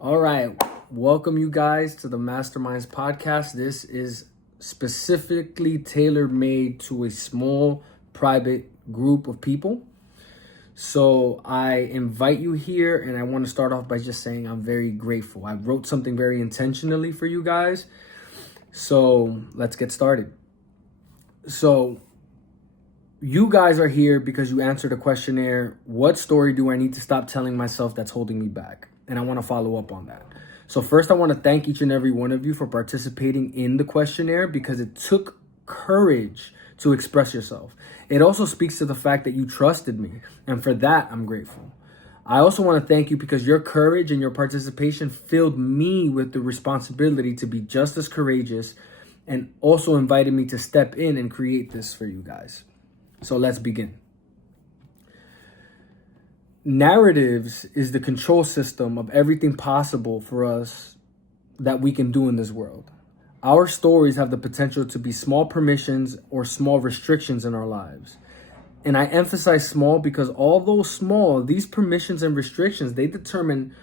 All right. Welcome you guys to the Masterminds podcast. This is specifically tailor made to a small private group of people. So I invite you here, and I want to start off by just saying I'm very grateful. I wrote something very intentionally for you guys. So let's get started. So you guys are here because you answered a questionnaire. What story do I need to stop telling myself that's holding me back? And I want to follow up on that. So first, I want to thank each and every one of you for participating in the questionnaire because it took courage to express yourself. It also speaks to the fact that you trusted me. And for that, I'm grateful. I also want to thank you because your courage and your participation filled me with the responsibility to be just as courageous and also invited me to step in and create this for you guys. So let's begin. Narratives is the control system of everything possible for us that we can do in this world. Our stories have the potential to be small permissions or small restrictions in our lives. And I emphasize small because although small, these permissions and restrictions, they determine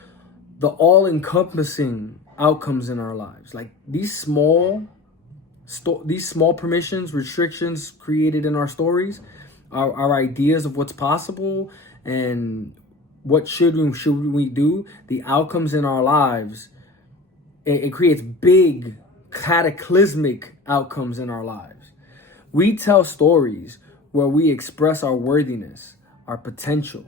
the all-encompassing outcomes in our lives. Like these small permissions, restrictions created in our stories, our ideas of what's possible and what should we do, the outcomes in our lives, it creates big cataclysmic outcomes in our lives. We tell stories where we express our worthiness, our potential,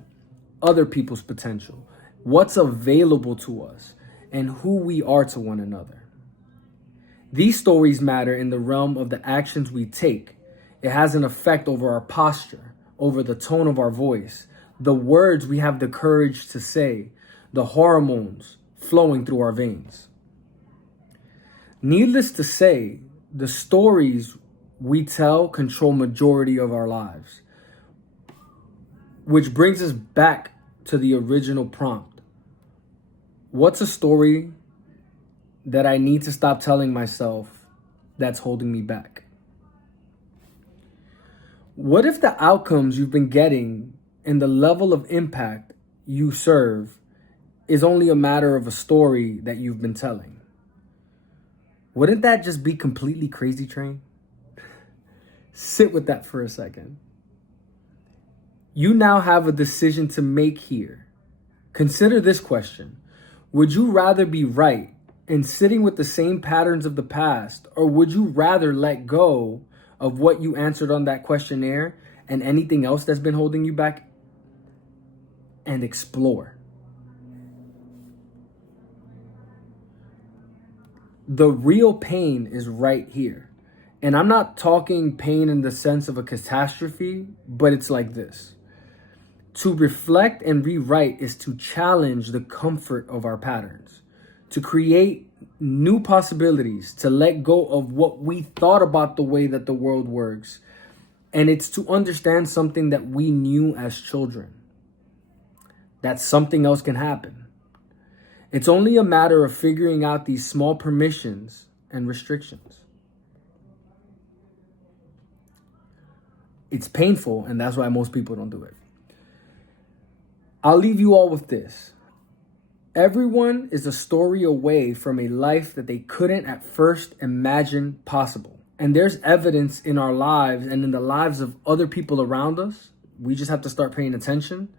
other people's potential, what's available to us, and who we are to one another. These stories matter in the realm of the actions we take. It has an effect over our posture, over the tone of our voice, the words we have the courage to say, the hormones flowing through our veins. Needless to say, the stories we tell control majority of our lives, which brings us back to the original prompt. What's a story that I need to stop telling myself that's holding me back? What if the outcomes you've been getting and the level of impact you serve is only a matter of a story that you've been telling? Wouldn't that just be completely crazy train? Sit with that for a second. You now have a decision to make here. Consider this question. Would you rather be right and sitting with the same patterns of the past, or would you rather let go of what you answered on that questionnaire and anything else that's been holding you back and explore? The real pain is right here. And I'm not talking pain in the sense of a catastrophe, but it's like this. To reflect and rewrite is to challenge the comfort of our patterns, to create new possibilities, to let go of what we thought about the way that the world works. And it's to understand something that we knew as children, that something else can happen. It's only a matter of figuring out these small permissions and restrictions. It's painful, and that's why most people don't do it. I'll leave you all with this. Everyone is a story away from a life that they couldn't at first imagine possible. And there's evidence in our lives and in the lives of other people around us. We just have to start paying attention.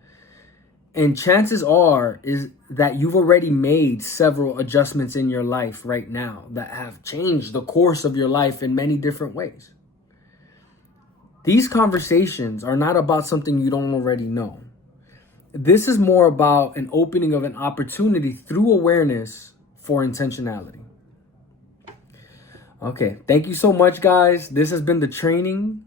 And chances are is that you've already made several adjustments in your life right now that have changed the course of your life in many different ways. These conversations are not about something you don't already know. This is more about an opening of an opportunity through awareness for intentionality. Okay, thank you so much, guys. This has been the training.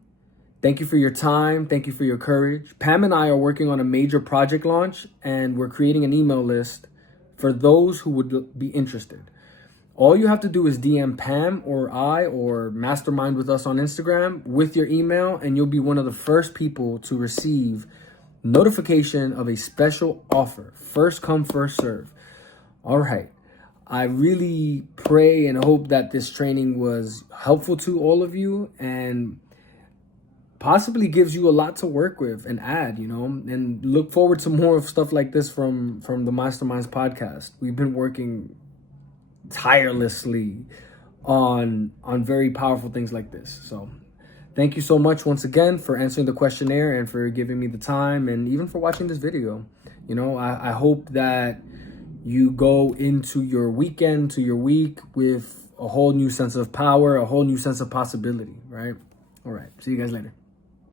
Thank you for your time. Thank you for your courage. Pam and I are working on a major project launch, and we're creating an email list for those who would be interested. All you have to do is DM Pam or I or Mastermind with us on Instagram with your email, and you'll be one of the first people to receive notification of a special offer. First come, first serve. All right. I really pray and hope that this training was helpful to all of you. And possibly gives you a lot to work with and add, and look forward to more of stuff like this from the Masterminds podcast. We've been working tirelessly on very powerful things like this. So thank you so much once again for answering the questionnaire and for giving me the time and even for watching this video. I hope that you go into your weekend, to your week with a whole new sense of power, a whole new sense of possibility, right? All right. See you guys later.